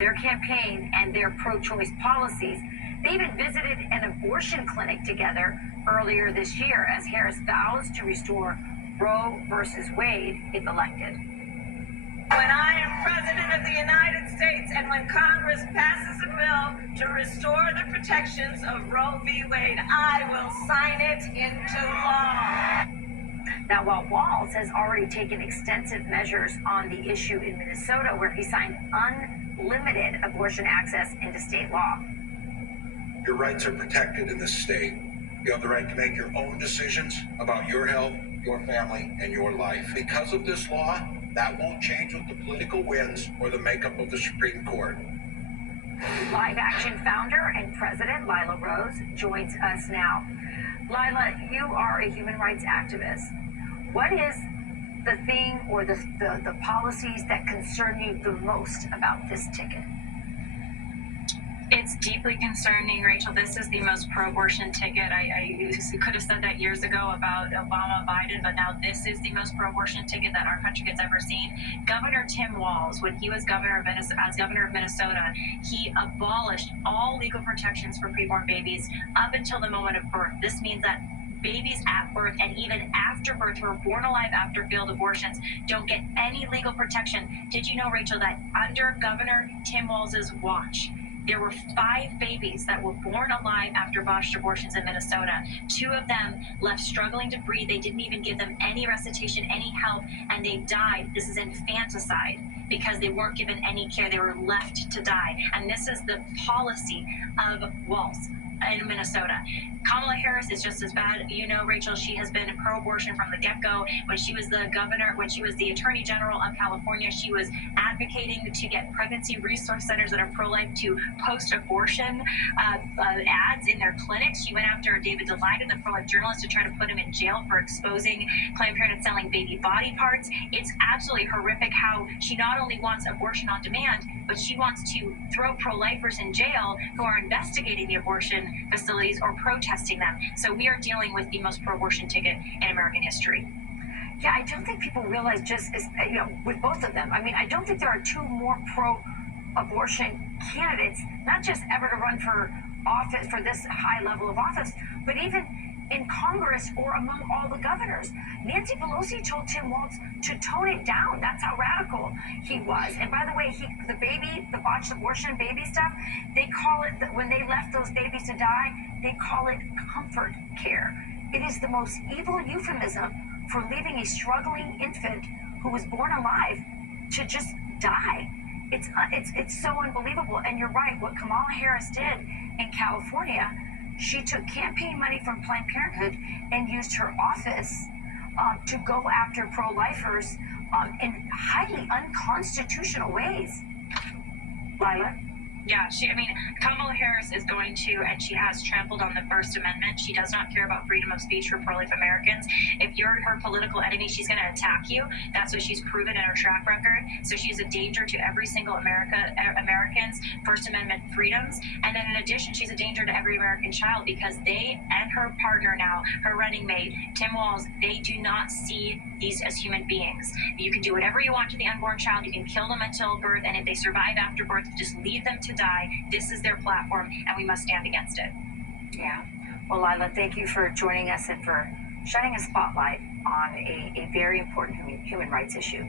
their campaign and their pro-choice policies. They even visited an abortion clinic together earlier this year as Harris vows to restore Roe versus Wade if elected. When I am President of the United States and when Congress passes a bill to restore the protections of Roe v. Wade, I will sign it into law. Now, while Walz has already taken extensive measures on the issue in Minnesota, where he signed unlimited abortion access into state law. Your rights are protected in this state. You have the right to make your own decisions about your health, your family, and your life. Because of this law, that won't change with the political winds or the makeup of the Supreme Court. Live Action founder and president Lila Rose joins us now. Lila, you are a human rights activist. What is the thing or the policies that concern you the most about this ticket? It's deeply concerning, Rachel. This is the most pro-abortion ticket. I could have said that years ago about Obama, Biden, but now this is the most pro-abortion ticket that our country has ever seen. Governor Tim Walz, when he was governor of Minnesota, he abolished all legal protections for preborn babies up until the moment of birth. This means that babies at birth and even after birth who are born alive after failed abortions don't get any legal protection. Did you know, Rachel, that under Governor Tim Walz's watch, there were 5 babies that were born alive after botched abortions in Minnesota. 2 of them left struggling to breathe. They didn't even give them any resuscitation, any help, and they died. This is infanticide because they weren't given any care. They were left to die. And this is the policy of Walz in Minnesota. Kamala Harris is just as bad. You know, Rachel, she has been pro-abortion from the get-go. When she was the governor, when she was the attorney general of California, she was advocating to get pregnancy resource centers that are pro-life to post abortion ads in their clinics. She went after David Daleiden, the pro-life journalist, to try to put him in jail for exposing Planned Parenthood selling baby body parts. It's absolutely horrific how she not only wants abortion on demand, but she wants to throw pro-lifers in jail who are investigating the abortion facilities or protesting them. So we are dealing with the most pro-abortion ticket in American history. Yeah, I don't think people realize with both of them. I mean, I don't think there are 2 more pro-abortion candidates, not just ever to run for office, for this high level of office, but even in Congress or among all the governors. Nancy Pelosi told Tim Walz to tone it down. That's how radical he was. And by the way, the botched abortion baby stuff, they call it, when they left those babies to die, they call it comfort care. It is the most evil euphemism for leaving a struggling infant who was born alive to just die. It's so unbelievable. And you're right, what Kamala Harris did in California, she took campaign money from Planned Parenthood and used her office to go after pro-lifers in highly unconstitutional ways. Lila? Yeah, Kamala Harris is going to, and she has trampled on the First Amendment. She does not care about freedom of speech for pro-life Americans. If you're her political enemy, she's going to attack you. That's what she's proven in her track record. So she's a danger to every single American's First Amendment freedoms. And then in addition, she's a danger to every American child because they and her partner now, her running mate, Tim Walz, they do not see these as human beings. You can do whatever you want to the unborn child. You can kill them until birth. And if they survive after birth, just leave them to die. This is their platform, and we must stand against it. Yeah. Well, Lila, thank you for joining us and for shining a spotlight on a very important human rights issue.